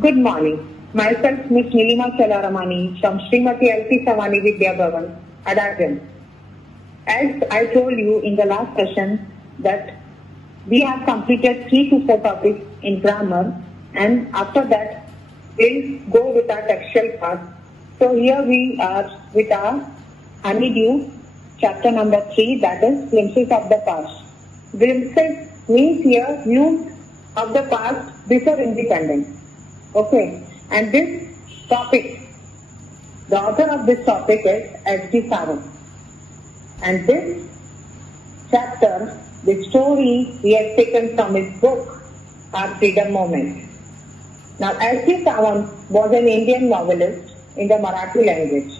Good morning. Myself, Ms. Nilima Chalaramani from Srimati L.P.SAVANI VIDHYABHAVAN, Adagan. As I told you in the last session that we have completed 3 to 4 topics in grammar, and after that we'll go with our textual part. So here we are with our honeydew, chapter number 3, that is glimpses of the past. Glimpses means here views of the past before independence. Okay, and this topic, the author of this topic is Dissatisfaction. And this chapter, the story we have taken from his book, Our Freedom Moment. Now, L.P.SAVANI was an Indian novelist in the Marathi language.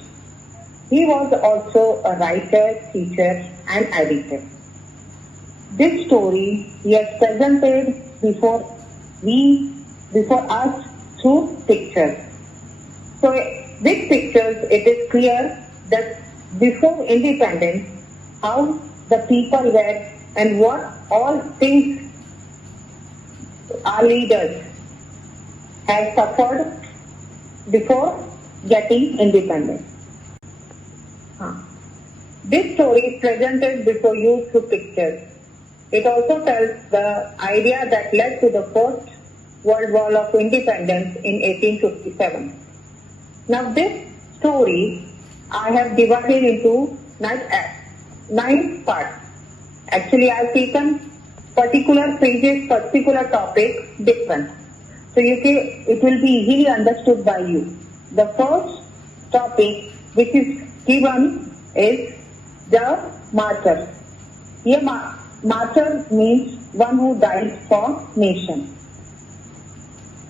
He was also a writer, teacher, and editor. This story he has presented before us through pictures. So, with pictures, it is clear that before independence, how the people were and what all things our leaders have suffered before getting independence. This story is presented before you through pictures. It also tells the idea that led to the first World War of Independence in 1857. Now this story I have divided into 9 parts. Actually I have taken particular pages, particular topics different. So it will be easily understood by you. The first topic which is given is the martyr. Here martyr means one who died for nation.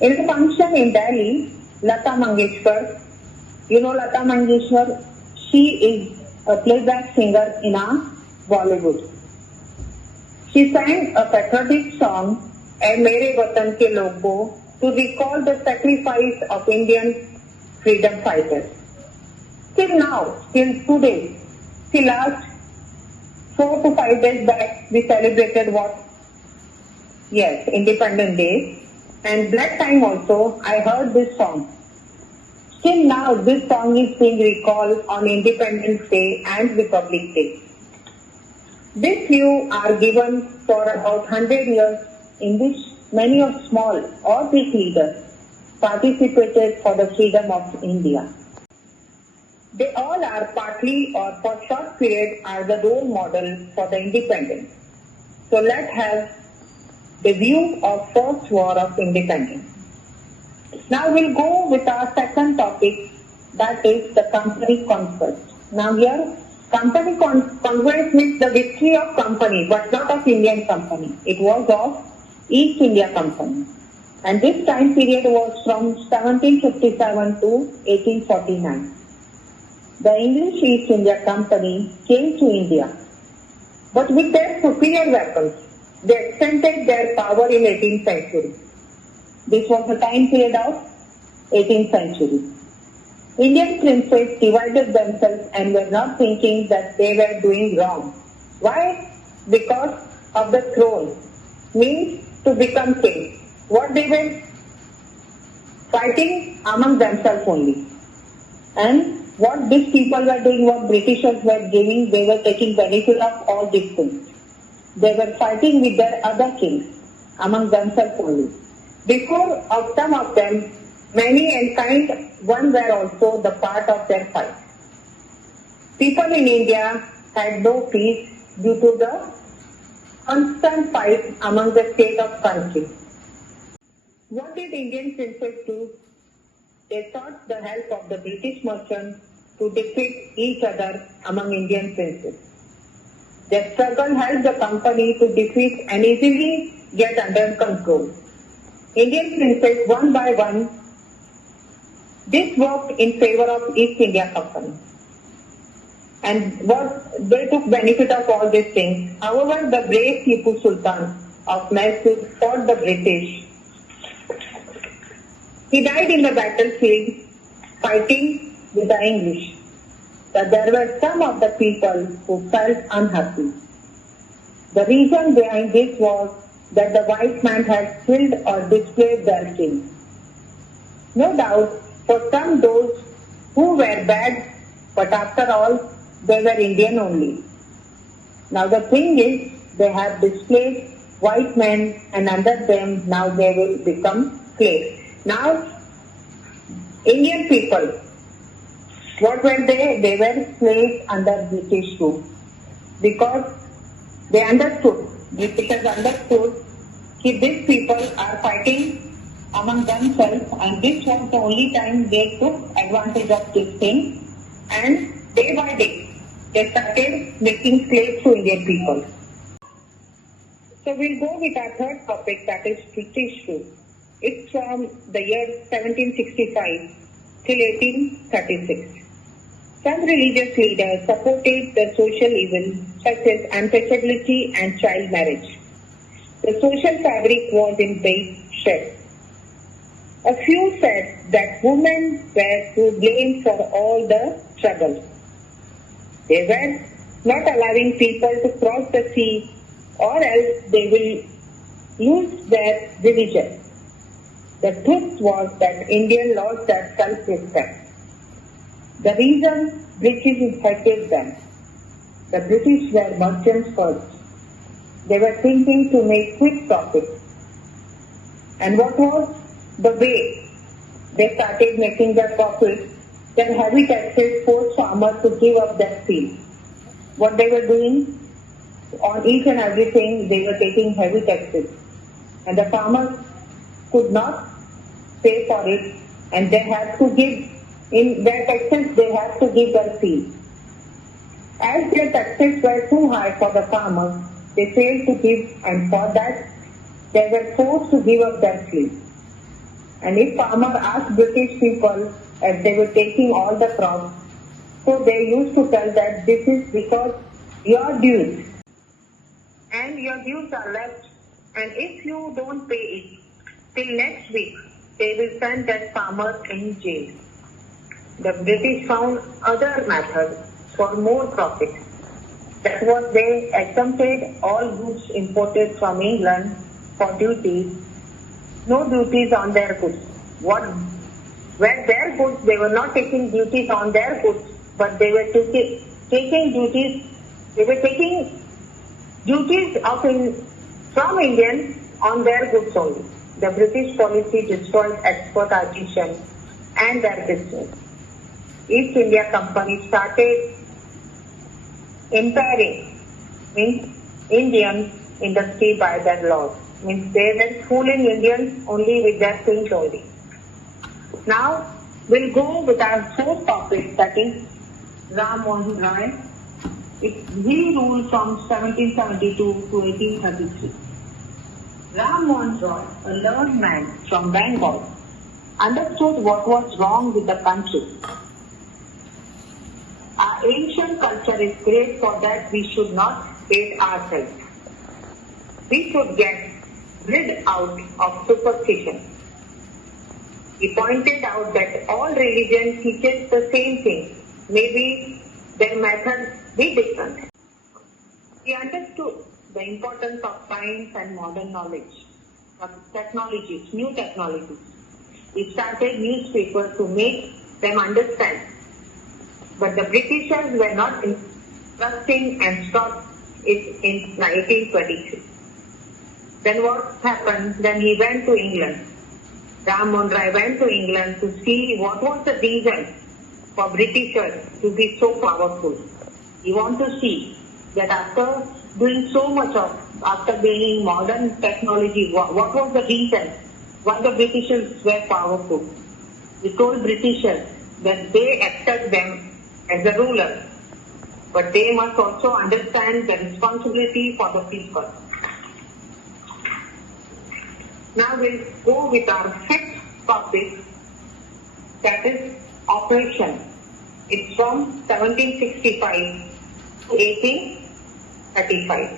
In a function in Delhi, Lata Mangeshkar, you know Lata Mangeshkar, she is a playback singer in our Bollywood. She sang a patriotic song, "Ae Mere Watan Ke Logo," to recall the sacrifice of Indian freedom fighters. Till now, till today, till last 4 to 5 days back, we celebrated what? Yes, Independence Day. And that time also, I heard this song. Still now, this song is being recalled on Independence Day and Republic Day. This view are given for about 100 years in which many of small or big leaders participated for the freedom of India. They all are partly or for short period are the role model for the independence. So let's have the view of first war of independence. Now we'll go with our second topic, that is the company conquest. Now here, company conquest means the victory of company, but not of Indian company. It was of East India Company. And this time period was from 1757 to 1849. The English East India Company came to India, but with their superior weapons. They extended their power in 18th century. This was the time period of 18th century. Indian princes divided themselves and were not thinking that they were doing wrong. Why? Because of the throne, means to become king. What they were fighting among themselves only. And what these people were doing, what Britishers were giving, they were taking benefit of all these things. They were fighting with their other kings among themselves only. Before of some of them, many and kind one were also the part of their fight. People in India had no peace due to the constant fight among the state of country. What did Indian princes do? They sought the help of the British merchants to defeat each other among Indian princes. Their struggle helped the company to defeat and easily get under control. Indian princes, one by one, this worked in favor of East India Company. And they took benefit of all these things. However, the brave Tipu Sultan of Mysore fought the British. He died in the battlefield fighting with the English. That there were some of the people who felt unhappy. The reason behind this was that the white man had killed or displaced their king. No doubt, for some those who were bad, but after all, they were Indian only. Now the thing is, they have displaced white men, and under them now they will become slaves. Now, Indian people, what were they? They were slaves under British rule. Because they understood, Britishers understood that these people are fighting among themselves, and this was the only time they took advantage of this thing, and day by day they started making slaves to Indian people. So we'll go with our third topic, that is British rule. It's from the year 1765 till 1836. Some religious leaders supported the social evil such as untouchability and child marriage. The social fabric was in bad shape. A few said that women were to blame for all the trouble. They were not allowing people to cross the sea, or else they will lose their religion. The truth was that India lost their self-respect. The reason British hated them. The British were merchants first. They were thinking to make quick profit. And what was the way they started making their profit? Then heavy taxes forced farmers to give up their field. What they were doing? On each and everything they were taking heavy taxes. And the farmers could not pay for it, and they had to give, in their taxes they had to give their field. As their taxes were too high for the farmers, they failed to give, and for that they were forced to give up their field. And if farmers asked British people if they were taking all the crops, so they used to tell that this is because your dues, and your dues are left, and if you don't pay it till next week, they will send that farmer in jail. The British found other methods for more profit. That was, they exempted all goods imported from England for duties, no duties on their goods. What were their goods? They were not taking duties on their goods, but they were taking duties. They were taking duties from Indians on their goods only. The British policy destroyed export artisans and their business. East India Company started impairing Indian industry by their laws. They were fooling Indians only with their things only. Now we'll go with our fourth topic, that is Ram Mohan Roy. He ruled from 1772 to 1833. Ram Mohan Roy, a learned man from Bengal, understood what was wrong with the country. Our ancient culture is great, for that we should not hate ourselves. We should get rid out of superstition. He pointed out that all religions teaches the same thing. Maybe their methods be different. He understood the importance of science and modern knowledge, of technologies, new technologies. He started newspapers to make them understand. But the Britishers were not trusting and stopped it in 1823. Then what happened? Then he went to England. Ram Mohan Roy went to England to see what was the reason for Britishers to be so powerful. He wanted to see that after doing so much after gaining modern technology, what was the reason why the Britishers were powerful. He told Britishers that they accept them as a ruler, but they must also understand the responsibility for the people. Now we'll go with our fifth topic, that is operation. It's from 1765 to 1835.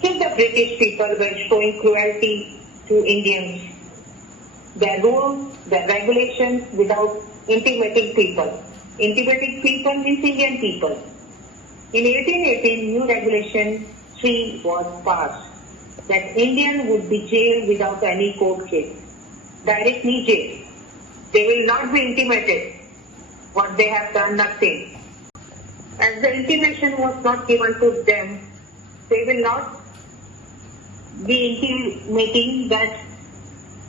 Since the British people were showing cruelty to Indians, their rules, their regulations without intimating people. Intimating people means Indian people. In 1818, new regulation 3 was passed, that Indian would be jailed without any court case. Directly jailed. They will not be intimated. What they have done, nothing. As the intimation was not given to them, they will not be intimating that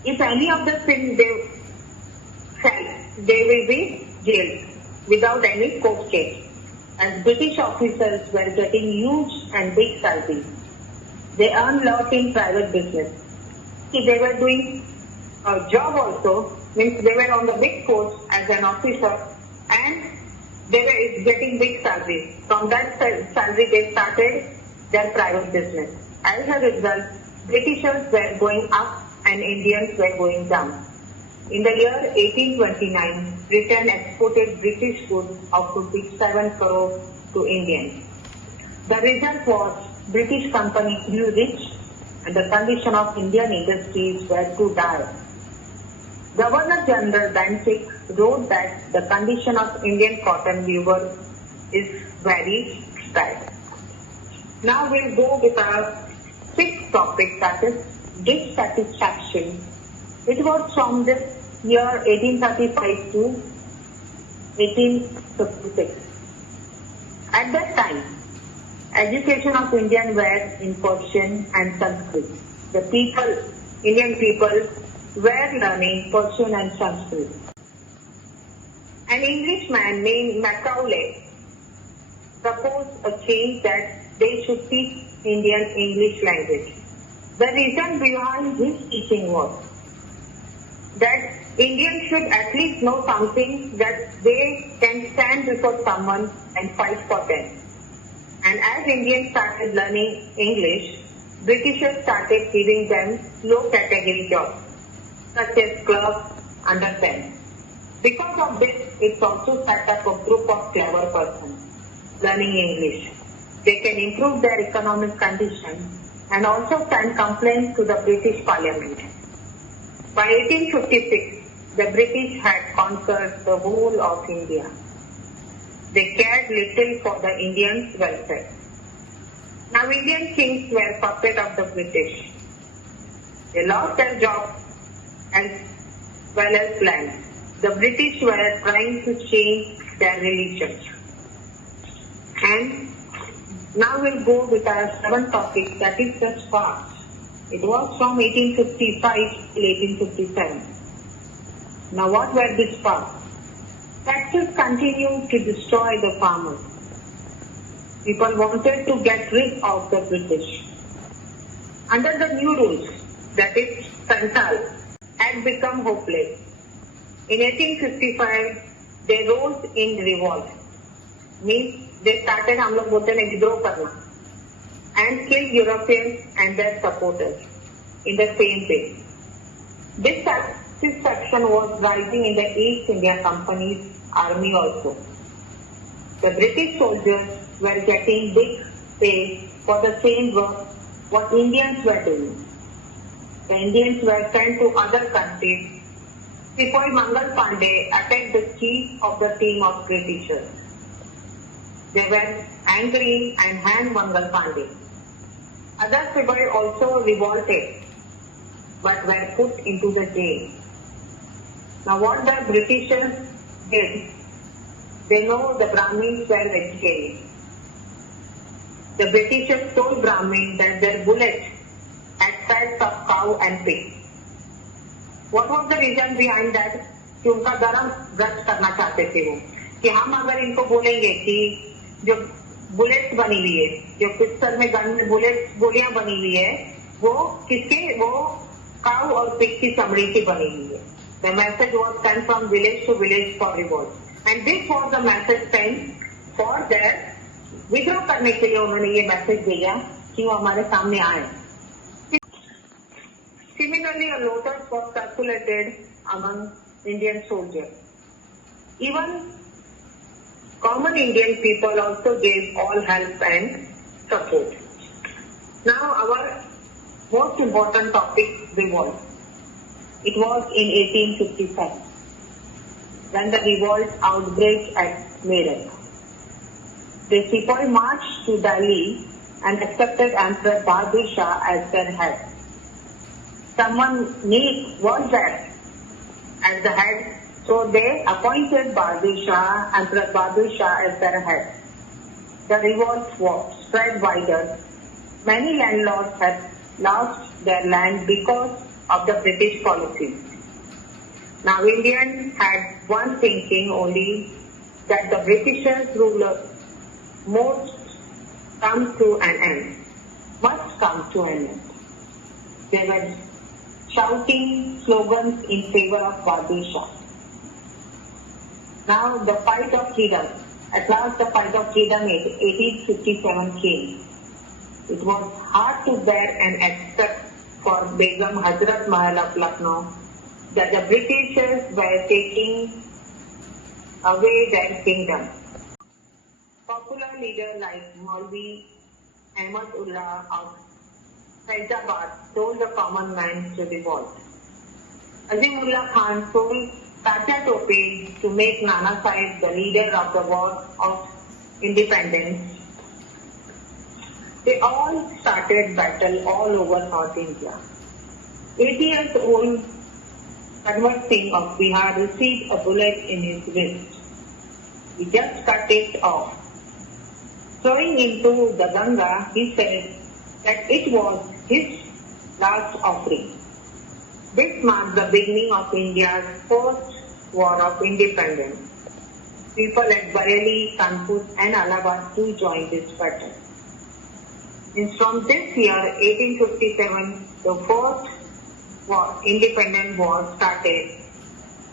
if any of the sin they felt, they will be jailed without any court case. As British officers were getting huge and big salaries, they earned lot in private business. See, they were doing a job also, means they were on the big post as an officer and they were getting big salaries. From that salary they started their private business. As a result, Britishers were going up and Indians were going down. In the year 1829, Britain exported British goods of ₹7 crore to Indians. The result was British company grew rich and the condition of Indian industries were too dire. Governor General Bentinck wrote that the condition of Indian cotton weaver is very bad. Now we'll go with our sixth topic, that is dissatisfaction. It was from the year 1835 to 1856. At that time, education of Indian were in Persian and Sanskrit. The Indian people were learning Persian and Sanskrit. An Englishman named Macaulay proposed a change that they should teach Indian English language. The reason behind his teaching was that Indians should at least know something that they can stand before someone and fight for them. And as Indians started learning English, Britishers started giving them low category jobs, such as clerks under them. Because of this, it also set up a group of clever persons learning English. They can improve their economic condition and also send complaints to the British Parliament. By 1856, the British had conquered the whole of India. They cared little for the Indians' welfare. Now Indian kings were puppets of the British. They lost their jobs as well as land. The British were trying to change their religion. And now we'll go with our seventh topic, that is the sparks. It was from 1855 till 1857. Now what were these sparks? Taxes continued to destroy the farmers. People wanted to get rid of the British. Under the new rules, that is Santal, had become hopeless. In 1855, they rose in revolt. Means they started, हम लोग बोलते हैं विद्रोह करना, and killed Europeans and their supporters in the same way. Dissatisfaction was rising in the East India Company's army also. The British soldiers were getting big pay for the same work what Indians were doing. The Indians were sent to other countries. Sepoy Mangal Pandey attacked the chief of the team of Britishers. They were angry and hanged Mangal Pandey. Other Sepoy also revolted but were put into the jail. Now what the Britishers did, they know the Brahmins were vegetarian. The Britishers told Brahmins that their bullets had fats of cow and pig. What was the reason behind that? कि उनका धर्म भ्रष्ट करना चाहते थे वो, कि हम अगर इनको बोलेंगे कि जो बुलेट्स बनी हुई है, जो पिस्टल में गन में गोलियां बनी हुई है, वो काउ और पिग की चमड़ी की बनी हुई है. The message was sent from village to village for revolt, and this was the message sent for their विद्रोह करने के लिए उन्होंने ये मैसेज दिया कि वो हमारे सामने आए. Similarly, a notice was circulated among Indian soldiers. Even common Indian people also gave all help and support. Now our most important topic, revolt. It was in 1857 when the revolt outbreak at Meerut. The Sepoy marched to Delhi and accepted Emperor Bahadur Shah as their head. Someone was there as the head So they appointed Emperor Bahadur Shah as their head. The revolt spread wider. Many landlords had lost their land because of the British policy. Now Indians had one thinking only, that the Britishers' ruler must come to an end. They were shouting slogans in favor of Bahadur Shah. Now the fight of freedom. At last the fight of freedom in 1857 came. It was hard to bear and accept for Begum Hazrat Mahal of Lucknow that the Britishers were taking away their kingdom. Popular leaders like Maulvi Ahmadullah of Hyderabad told the common man to revolt. Azimullah Khan told Tatya Tope to make Nana Sahib the leader of the war of independence. They all started battle all over North India. 80-year-old Kanwar Singh of Bihar received a bullet in his wrist. He just cut it off. Throwing into the Ganga, he said that it was his last offering. This marked the beginning of India's first war of independence. People at Bareilly, Kanpur and Allahabad too joined this battle. And from this year, 1857, the first independent war started,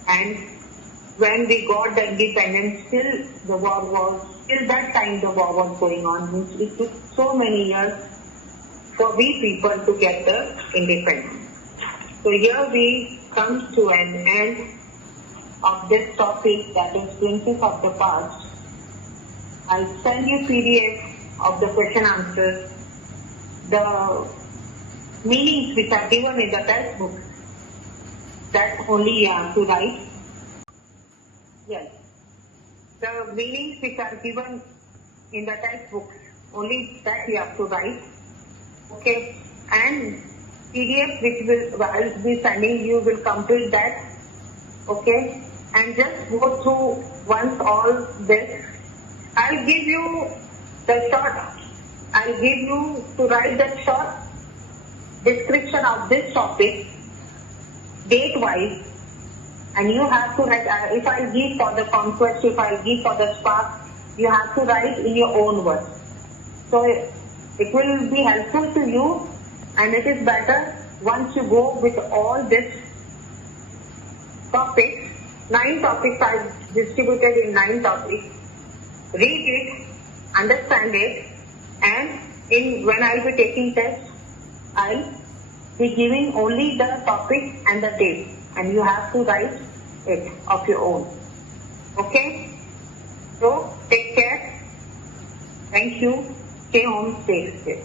and when we got the independence, till that time the war was going on. It took so many years for we people to get the independence. So here we come to an end of this topic, that is Glimpses of the Past. I'll send you PDF of the question answers, the meanings which are given in the textbook, that only you have to write. Yes. The meanings which are given in the textbook, only that you have to write. Okay. And PDF which I'll be sending you will complete that. Okay. And just go through once all this. I'll give you to write the short description of this topic, date wise, and you have to write, if I give for the conquest, if I give for the spark, you have to write in your own words. So it will be helpful to you, and it is better once you go with all this topics. 9 topics are distributed in 9 topics. Read it, understand it, and when I'll be taking test, I'll be giving only the topic and the date, and you have to write it of your own. Okay? So take care. Thank you. Stay home, stay safe.